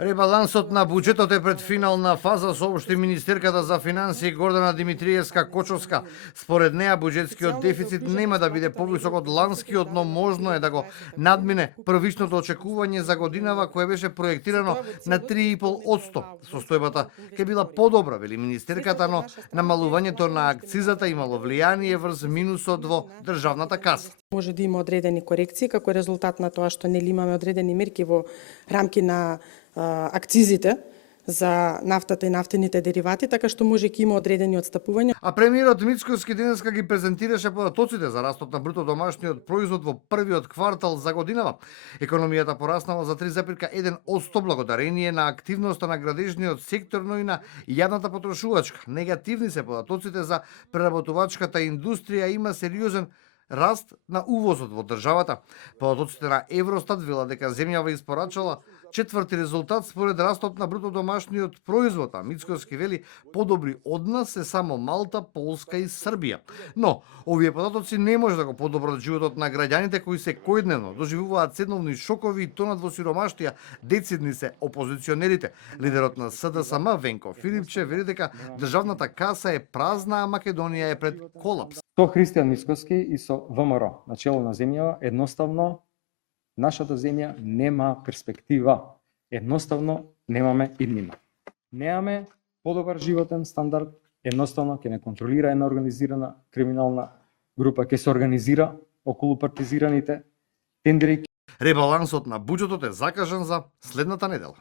Ребалансот на буџетот е пред финална фаза, соопшти министерката за финансии Гордана Димитриевска-Кочовска. Според неа, буџетскиот дефицит нема да биде повисок од ланскиот, но можно е да го надмине првичното очекување за годинава кое беше проектирано на 3,5%. Состојбата ќе била подобра, вели министерката, но намалувањето на акцизата имало влијание врз минусот во државната каса. Може да има одредени корекции како резултат на тоа што нели имаме одредени мерки во рамки на акцизите за нафтата и нафтените деривати, така што може ќе има одредени отстапувања. А премиерот Мицкоски денеска ги презентираше податоците за растот на бруто домашниот производ во првиот квартал за годинава. Економијата пораснала за 3,1% благодарение на активноста на градежниот сектор, но и на јавната потрошувачка. Негативни се податоците за преработувачката индустрија, има сериозен раст на увозот во државата. Податоците на Евростат вела дека земјава испорачала четврти резултат според растот на бруто домашниот производ, а Мицкоски вели подобри од нас се само Малта, Полска и Србија. Но овие податоци не може да го подобрат животот на граѓаните кои се којдневно доживуваат ценовни шокови и тонат во сиромаштија. Децидни се опозиционерите. Лидерот на СДСМ Венко Филипче вели дека државната каса е празна, а Македонија е пред колапс. Со Христијан Мицкоски и со ВМРО на чело на земјава, едноставно нашата земја нема перспектива. Едноставно немаме иднина. Немаме подобар животен стандард, едноставно ќе не контролира една организирана криминална група, ќе се организира околу партизираните тендери. Ребалансот на буџетот е закажан за следната недела.